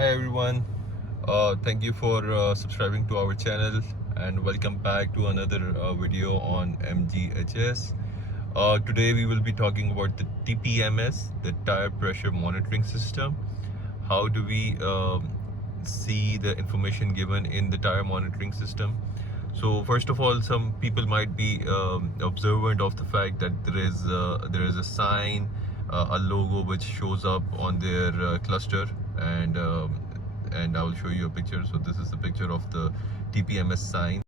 Hi everyone, thank you for subscribing to our channel and welcome back to another video on MGHS. Today we will be talking about the TPMS, the tire pressure monitoring system. How do we see the information given in the tire monitoring system? So first of all, some people might be observant of the fact that there is a sign, a logo which shows up on their cluster, and I will show you a picture. So this is the picture of the TPMS sign.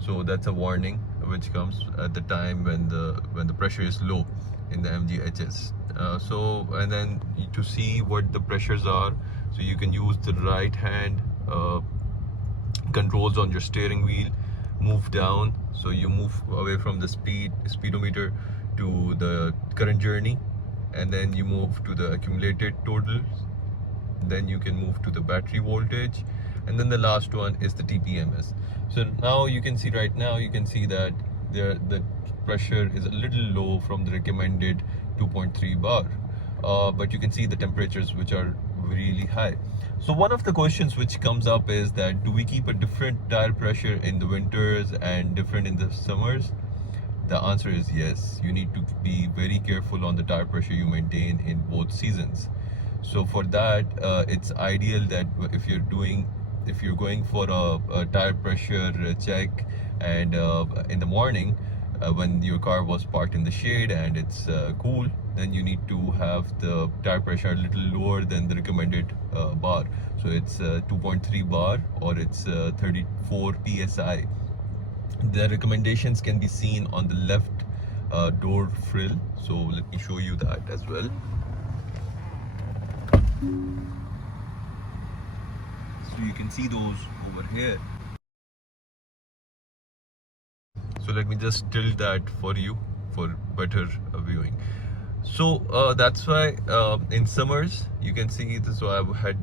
So that's a warning which comes at the time when the pressure is low in the MGHS. And then to see what the pressures are, so you can use the right hand controls on your steering wheel, move down, so you move away from the speedometer to the current journey, and then you move to the accumulated totals, then you can move to the battery voltage, and then the last one is the TPMS. So now you can see, right now you can see that the pressure is a little low from the recommended 2.3 bar, but you can see the temperatures which are really high. So one of the questions which comes up is that, do we keep a different tire pressure in the winters and different in the summers? The answer is yes. You need to be very careful on the tire pressure you maintain in both seasons. So for that, it's ideal that if you're going for a tire pressure check, and in the morning, when your car was parked in the shade and it's cool, then you need to have the tire pressure a little lower than the recommended bar. So it's 2.3 bar, or it's 34 psi. The recommendations can be seen on the left door frill. So let me show you that as well. So you can see those over here. So let me just tilt that for you for better viewing. So that's why in summers you can see this. So I had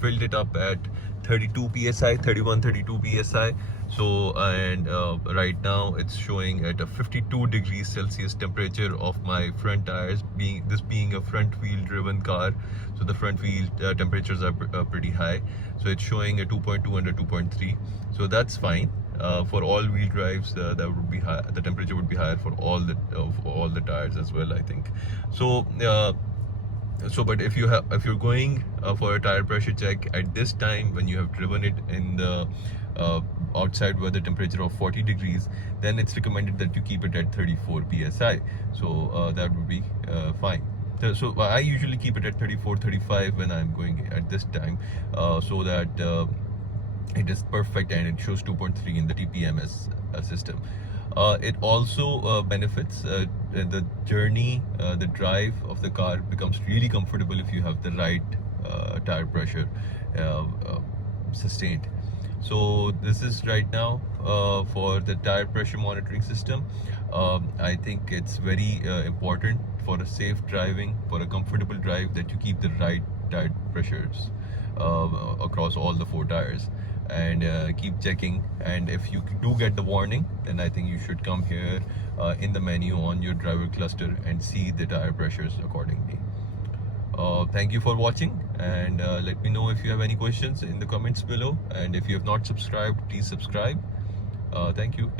filled it up at 32 psi, 32 psi. So and right now it's showing at a 52 degrees Celsius temperature of my front tires, being a front wheel driven car. So the front wheel temperatures are pretty high. So it's showing a 2.2 under 2.3. So that's fine. For all wheel drives, that would be high. The temperature would be higher for all the tires as well, I think. So but if you're going for a tire pressure check at this time, when you have driven it in the outside weather temperature of 40 degrees, then it's recommended that you keep it at 34 psi. So that would be fine. So I usually keep it at 34, 35 when I'm going at this time, so that it is perfect and it shows 2.3 in the TPMS system. It also benefits the journey, the drive of the car becomes really comfortable if you have the right tire pressure sustained. So this is right now for the tire pressure monitoring system. I think it's very important for a safe driving, for a comfortable drive, that you keep the right tire pressures across all the 4 tires, and keep checking. And if you do get the warning, then I think you should come here in the menu on your driver cluster and see the tire pressures accordingly. Thank you for watching, and let me know if you have any questions in the comments below, and if you have not subscribed, please subscribe. Thank you.